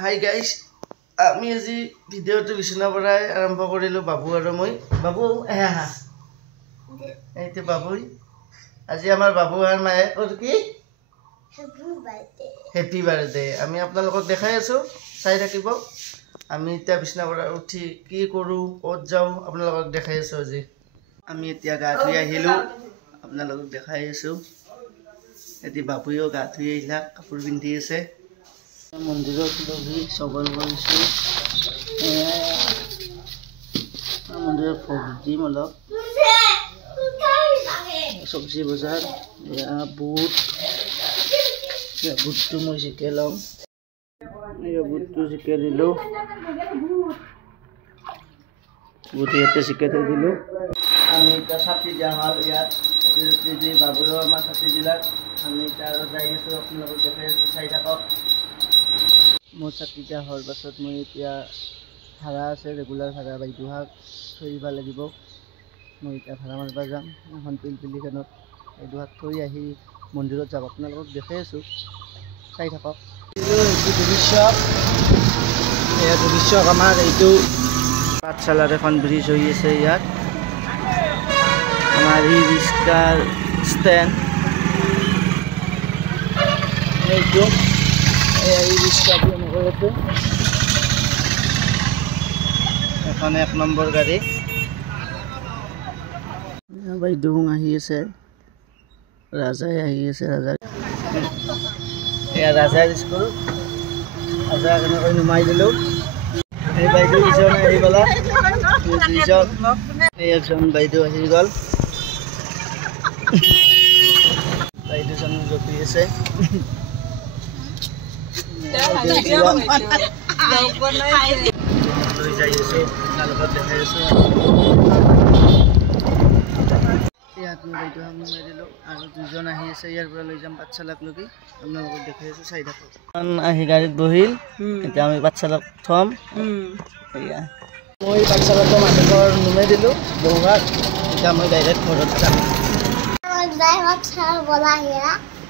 Hi guys, আমি আজি ভিডিঅ'টো বিচনাৰ পৰাই আৰম্ভ কৰিলোঁ। বাবু আৰু মই। বাবু আহা, এইটো বাবুই। আজি আমাৰ বাবু আৰু মায়ে ক'ত কি হেপী বাৰ্থডে। আমি আপোনালোকক দেখাই আছোঁ, চাই থাকিব। আমি এতিয়া বিচনাৰ পৰা উঠি কি কৰোঁ, ক'ত যাওঁ, আপোনালোকক দেখাই আছোঁ। আজি আমি এতিয়া গা ধুই আহিলোঁ, আপোনালোকক দেখাই আছোঁ। এতিয়া বাবুয়েও গা ধুই আহিলা, কাপোৰ পিন্ধি আছে। মন্দিৰত বহি চবৰ কৰিছোঁ। মন্দিৰত ভোগ দিম অলপ। চব্জি বজাৰ, এয়া বুট, বুটটো মই জিকে লওঁ। বুটটো জিকে দিলোঁ, বুট ইয়াতে জিকে থৈ দিলোঁ। আমি এতিয়া চাটি দিয়া হ'ল ইয়াত, চাটি দি বাবুয়েও আমাৰ চাটি দিলাক। আমি এতিয়া আৰু যাই আছোঁ, আপোনালোকক দেখাই আছোঁ, চাই থাকক। মোৰ চাটি দিয়া হোৱাৰ পাছত মই এতিয়া ভাড়া আছে, ৰেগুলাৰ ভাড়া বাইদেউহাক থৈ দিব লাগিব। মই এতিয়া ভাড়া মাৰিব যাম এখন পিলপিলিখনত। বাইদেউহাক থৈ আহি মন্দিৰত যাম, আপোনালোকক দেখাই আছোঁ, চাই থাকক। এইটো ভৱিষ্যত, এয়া ভৱিষ্যত আমাৰ। এইটো পাঠশালাৰ এখন ব্ৰিজ হৈ আছে ইয়াত। আমাৰ ই ৰিক্সাৰ ষ্টেণ্ড এইটো। এই ৰিক্সাটো এনেকৈ আছে, এখন 1 নম্বৰ গাড়ী। বাইদেউ আহি আছে, ৰাজাই আহি আছে। ৰাজা এয়া ৰাজাৰ স্কুল। ৰাজাক এনেকৈ নুমাই দিলোঁ। এই বাইদেউ দুজন আহি গ'লা, দুজন। এই একজন বাইদেউ আহি গ'ল, বাইদেউজন জপি আছে। লৈ যাই আছোঁ, আপোনালোকক দেখাই আছোঁ। ইয়াত মই বাইদেউহাক নুমাই দিলোঁ, আৰু দুজন আহি আছে। ইয়াৰ পৰা লৈ যাম পাঠশালাকলৈকে, আপোনালোকক দেখাই আছোঁ, চাই থাকক। আহি গাড়ীত বহিল, এতিয়া আমি পাঠশালাক থ'ম। এয়া মই পাঠশালাতো মানুহৰ নুমাই দিলোঁ বহুভাগ। এতিয়া মই ডাইৰেক্ট ঘৰত যাম।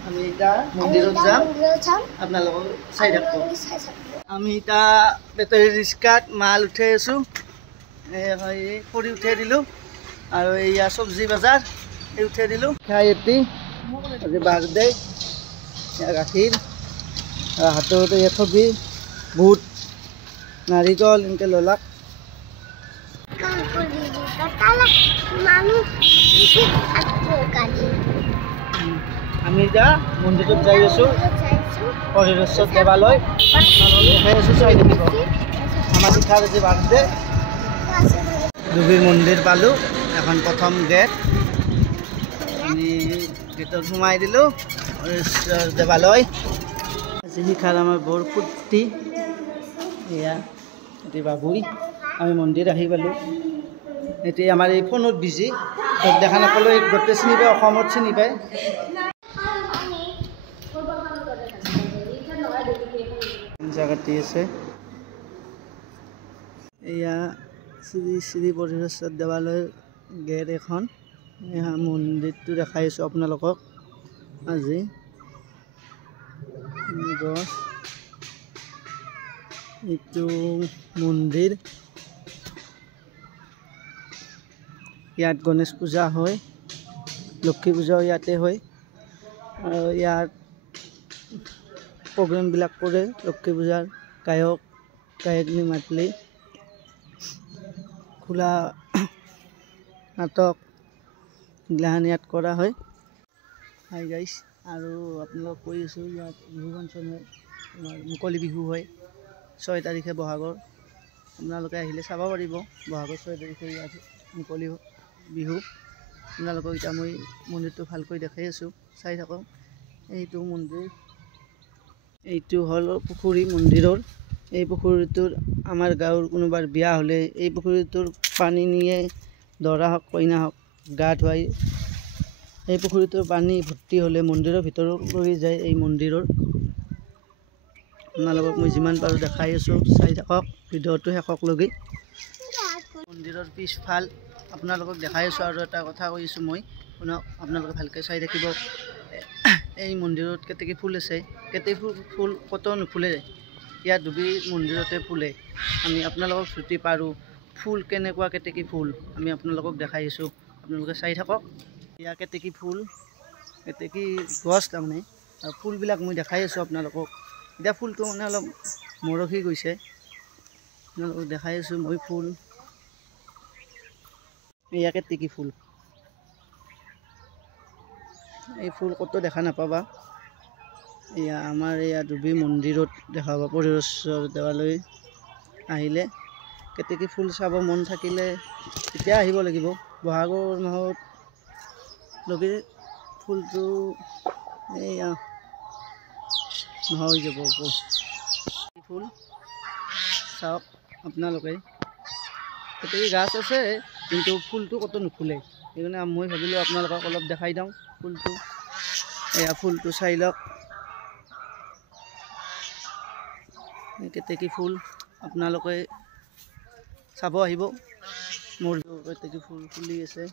আমি এতিয়া মন্দিৰত যাম, আপোনালোকক চাই থাকক। আমি এতিয়া বেটাৰী ৰিক্সাত মাল উঠাই আছোঁ। খৰি উঠাই দিলোঁ, আৰু এয়া চব্জি বজাৰ এই উঠাই দিলোঁ। খাই এটি আজি বাৰ্থডে, গাখীৰ হাতত এয়া থবি, বুট, নাৰিকল এনেকৈ ললাক। আমি এতিয়া মন্দিৰত যাই আছোঁ, হৰিশ্বৰ দেৱালয়। দেখাই আছোঁ, চাই থাকিব। আমাৰ শিখাৰ আজি বাৰ্থডে। দুবিৰ মন্দিৰ পালোঁ, এখন প্ৰথম গেট। আমি গেটত সোমাই দিলোঁ, হৰিশ্বৰ দেৱালয়। আজি শিখাৰ আমাৰ বৰ ফূৰ্তি। এয়া এতিয়া বাবুই, আমি মন্দিৰ আহি পালোঁ। এতিয়া আমাৰ এই ফোনত বিজি, দেখা নাপালোঁ। গোটেই চিনি পায়, অসমত চিনি পায়। কাটি আছে। এয়া শ্ৰী শ্ৰী হৰিশ্বৰ দেৱালয়ৰ গেট এখন। এয়া মন্দিৰটো দেখাই আছোঁ আপোনালোকক আজি। এইটো মন্দিৰ, ইয়াত গণেশ পূজা হয়, লক্ষী পূজাও ইয়াতে হয়, আৰু ইয়াত প্ৰগ্ৰেমবিলাক কৰে। লক্ষী পূজাৰ গায়কনি মাতলি, খোলা নাটক এইগিলাখান ইয়াত কৰা হয়। হাই গাইছ, আৰু আপোনালোকক কৈ আছোঁ, ইয়াত বিহু ফাংচন হয়, আমাৰ মুকলি বিহু হয় 6 তাৰিখে বহাগৰ। আপোনালোকে আহিলে চাব পাৰিব। বহাগৰ 6 তাৰিখে ইয়াত মুকলি বিহু। আপোনালোকক এতিয়া মই মন্দিৰটো ভালকৈ দেখাই আছোঁ, চাই থাকক। এইটো মন্দিৰ, এইটো হ'ল পুখুৰী মন্দিৰৰ। এই পুখুৰীটোৰ আমাৰ গাঁৱৰ কোনোবাৰ বিয়া হ'লে এই পুখুৰীটোৰ পানী নিয়ে দৰা হওক কইনা হওক গা ধুৱাই। এই পুখুৰীটোৰ পানী ভৰ্তি হ'লে মন্দিৰৰ ভিতৰত লৈ যায়। এই মন্দিৰৰ আপোনালোকক মই যিমান পাৰোঁ দেখাই আছোঁ, চাই থাকক ভিডিঅ'টো শেষকলৈকে। মন্দিৰৰ পিছফাল আপোনালোকক দেখাই আছোঁ। আৰু এটা কথা কৈ আছোঁ মই, শুনক, আপোনালোকে ভালকৈ চাই থাকিব। এই মন্দিৰত কেতেকী ফুল আছে, কেতেকী ফুল ক'তো নুফুলে। ইয়াত ডুবি মন্দিৰতে ফুলে। আমি আপোনালোকক ছুটি পাৰোঁ ফুল কেনেকুৱা কেতেকী ফুল আমি আপোনালোকক দেখাই আছোঁ, আপোনালোকে চাই থাকক। ইয়াৰ কেতেকী ফুল, কেতেকী গছ তাৰমানে, আৰু ফুলবিলাক মই দেখাই আছোঁ আপোনালোকক। এতিয়া ফুলটো মানে অলপ মৰহি গৈছে, আপোনালোকক দেখাই আছোঁ মই ফুল। এয়া কেতেকী ফুল, এই ফুল ক'তো দেখা নাপাবা। এয়া আমাৰ এয়া ডুবি মন্দিৰত দেখা পাব। পৰেশ্বৰ দেৱালয় আহিলে কেতেকী ফুল চাব মন থাকিলে এতিয়া আহিব লাগিব। বহাগৰ মাহত লগি ফুলটো এয়া নোহোৱা হৈ যাব। ফুল চাওক আপোনালোকে, কেতেকী গাছ আছে কিন্তু ফুলটো ক'তো নুফুলে, সেইকাৰণে মই ভাবিলোঁ আপোনালোকক অলপ দেখাই দিওঁ ফুলটো। এয়া ফুলটো চাই লওক, কেতেকী ফুল আপোনালোকে চাব আহিব। মোৰ কেতেকী ফুল ফুলি আছে,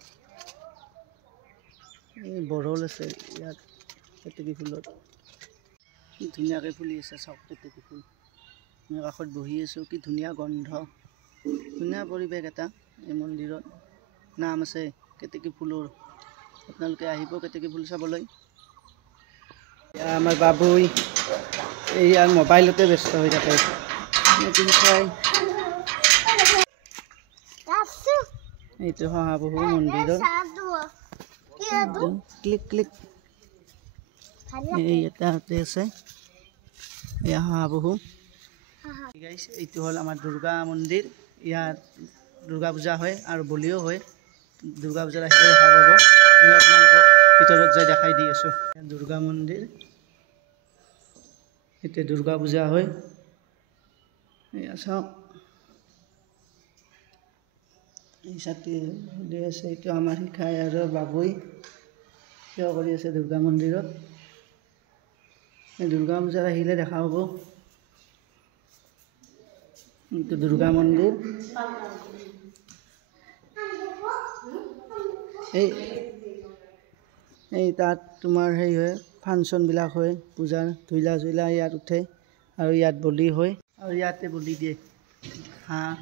এই বৰল আছে ইয়াত কেতেকী ফুলত, কি ধুনীয়াকৈ ফুলি আছে চাওক কেতেকী ফুল। মই কাষত বহি আছোঁ, কি ধুনীয়া গন্ধ, ধুনীয়া পৰিৱেশ এটা। এই মন্দিৰত নাম আছে কেতেকী ফুলৰ, আপোনালোকে আহিব কেতেকী ফুল চাবলৈ। আমাৰ বাবুই এই আৰু মোবাইলতে ব্যস্ত হৈ থাকে। এইটো শহাপহু মন্দিৰৰ ক্লিক ক্লিক এই এটাতে আছে, এয়া শহাপহু। এইটো হ'ল আমাৰ দুৰ্গা মন্দিৰ, ইয়াত দুৰ্গা পূজা হয় আৰু বলিও হয়। দুৰ্গা পূজাৰ আহিলে দেখা পাব, মই আপোনালোকক ভিতৰত যাই দেখাই দি আছোঁ। দুৰ্গা মন্দিৰ, এতিয়া দুৰ্গা পূজা হয়। এয়া চাওক এই ছাতি দি আছে, এইটো আমাৰ শিখাই আৰু বাবুই থিয় কৰি আছে দুৰ্গা মন্দিৰত। এই দুৰ্গা পূজাৰ আহিলে দেখা পাব। এইটো দুৰ্গা মন্দিৰ, এই তাত তোমাৰ হেৰি হয় ফাংচনবিলাক হয়, পূজাৰ ধূলা চুলা ইয়াত উঠে আৰু ইয়াত বলি হয়, আৰু ইয়াতে বলি দিয়ে হাঁহ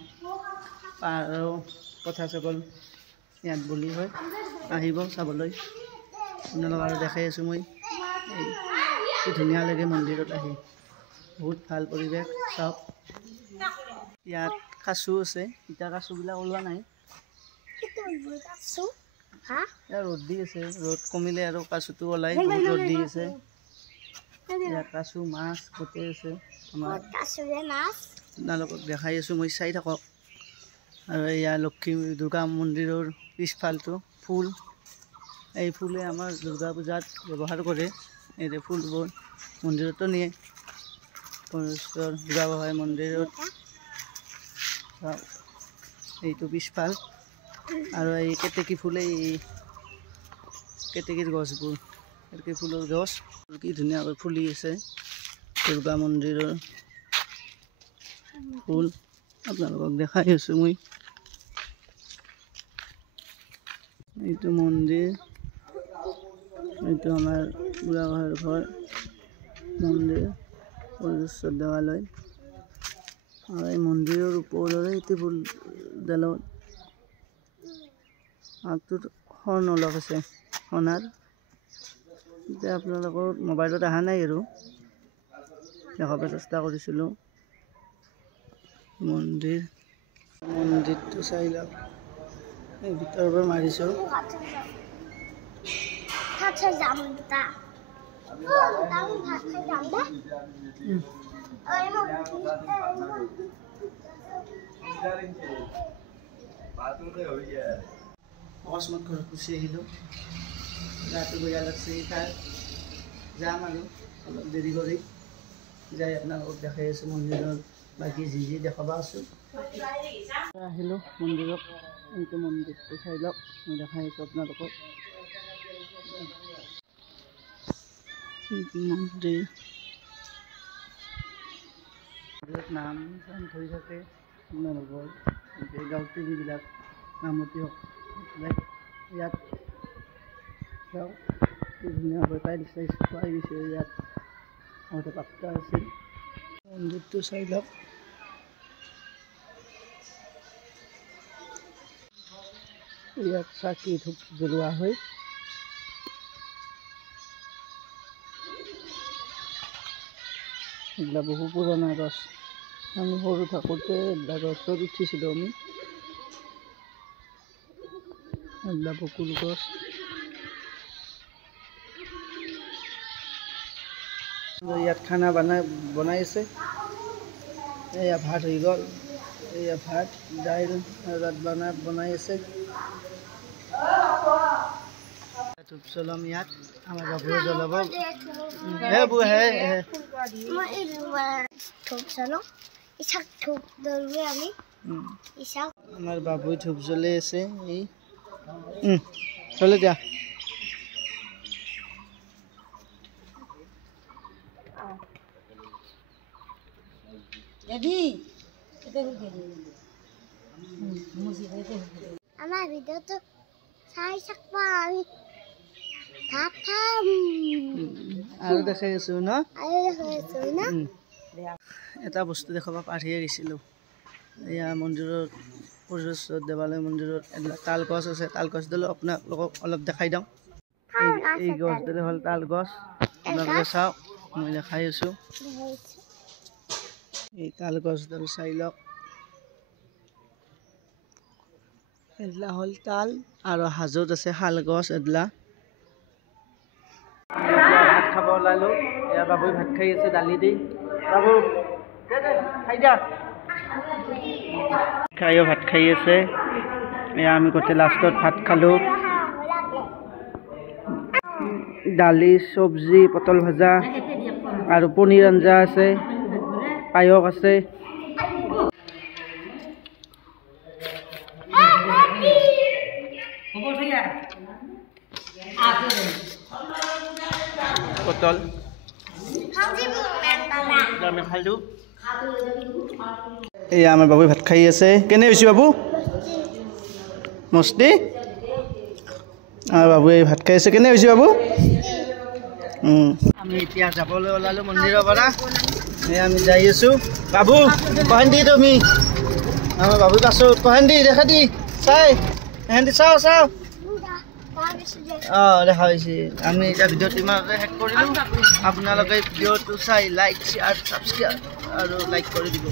পাৰ পঠা ছাগল, ইয়াত বলি হয়। আহিব চাবলৈ আপোনালোক, আৰু দেখাই আছোঁ মই। এই কি ধুনীয়া লাগে মন্দিৰত আহি, বহুত ভাল পৰিৱেশ চাওক। ইয়াত কাচু আছে, এতিয়া কাচুবিলাক ওলোৱা নাই, ৰ'দ দি আছে, ৰ'দ কমিলে আৰু কাচুটো ওলাই, বহুত ৰ'দ দি আছে। ইয়াত কাচু মাছ গোটেই আছে আমাৰ, আপোনালোকক দেখাই আছোঁ মই, চাই থাকক। আৰু এয়া লক্ষী দুৰ্গা মন্দিৰৰ পিছফালটো ফুল, এই ফুলে আমাৰ দুৰ্গা পূজাত ব্যৱহাৰ কৰে। এই ফুলবোৰ মন্দিৰতো নিয়ে, পৰমেশ্বৰ পূজা হয় মন্দিৰত। এইটো পিছফাল, আৰু এই কেতেকী ফুল, এই কেতেকীৰ গছবোৰ, কেতেকী ফুলৰ গছ কি ধুনীয়াকৈ ফুলি আছে। দুৰ্গা মন্দিৰৰ ফুল আপোনালোকক দেখাই আছোঁ মই। এইটো মন্দিৰ, এইটো আমাৰ বুঢ়াগোঁসাইৰ ঘৰ মন্দিৰ, পৰেশ্বৰ দেৱালয়। আৰু এই মন্দিৰৰ ওপৰৰে এইটো ফুলডালত আগটোত শণ অলপ আছে, সোণাৰ। এতিয়া আপোনালোকৰ মোবাইলত অহা নাই আৰু দেখাব চেষ্টা কৰিছিলোঁ। মন্দিৰটো চাই লওক, এই ভিতৰৰ পৰা মাৰিছোঁ। অকস্মাত ঘৰত গুচি আহিলোঁ, গাটো বেয়া লাগছে, তাত যাম আৰু অলপ দেৰি কৰি যাই আপোনালোকক দেখাই আছোঁ মন্দিৰৰ বাকী যি যি দেখাব আছোঁ। আহিলোঁ মন্দিৰত, এইটো মন্দিৰটো চাই লওক, মই দেখাই আছোঁ আপোনালোকক। মন্দিৰ নাম চাম ধৰি থাকে আপোনালোকৰ, গাঁৱতে যিবিলাক নামতি হওক ইয়াত চাওক কি ধুনীয়াকৈ টাইলছ চাইলছ খোৱাই দিছে। ইয়াত আগতে পাক্কা আছিল, মন্দিৰটো চাই লওক। ইয়াত চাকি ধূপ জ্বলোৱা হয়। এইবিলাক বহু পুৰণা গছ। আমি সৰু থাকোঁতে এইবিলাক গছত উঠিছিলোঁ আমি। এইবিলাক বকুল গছ। ইয়াত খানা বনাই আছে। এয়া ভাত হৈ গ'ল। এয়া ভাত দাইল বনাই আছে। ধূপ জ্বলাম ইয়াত। আমাৰ বাবুয়ে জ্বলাব। আমাৰ বাবুয়ে ধূপ জ্বলাই আছে। এই চলে দিয়া। আমাৰ ভিডিঅ'টো চাই থাকবা আমি ভাত খাম আৰু দেখাই আছো ন এটা বস্তু দেখাব পাহৰিয়ে গৈছিলোঁ। এয়া মন্দিৰৰ ওচৰত দেৱালয় মন্দিৰত এইবিলাক তাল গছ আছে। তাল গছডালো আপোনালোকক অলপ দেখাই দিওঁ। এই গছডালে হ'ল তাল গছ। আপোনালোকে চাওক, মই দেখাই আছোঁ। এই তাল গছডাল চাই লওক। এইবিলাক হ'ল তাল আৰু হাজোত আছে শাল গছ। এইবিলাক ভাত খাব ওলালোঁ। এয়া বাবুই ভাত খাই আছে দালি দি। বাবু খাই দিয়া। খাইও ভাত খাই আছে। এয়া আমি গোটেই লাষ্টত ভাত খালোঁ। দালি, চব্জি, পটল ভাজা আৰু পনীৰ আঞ্জা আছে, পায়স আছে। পটল আমি খালোঁ। এয়া আমাৰ বাবুই ভাত খাই আছে। কেনে হৈছে বাবু? মস্তি? আমাৰ বাবুয়ে ভাত খাই আছে। কেনে হৈছে বাবু? আমি এতিয়া যাবলৈ ওলালোঁ মন্দিৰৰ পৰা। আমি যাই আছোঁ। বাবু কহেন দি তুমি? আমাৰ বাবু পাছত কহেন দি দেখা দি চাই এহেঁতি চাওঁ দেখা হৈছে। আমি এতিয়া ভিডিঅ'টো ইমানতে শেষ কৰিলোঁ। আপোনালোকে ভিডিঅ'টো চাই লাইক, শ্বেয়াৰ, ছাবস্ক্ৰাইব আৰু লাইক কৰি দিব।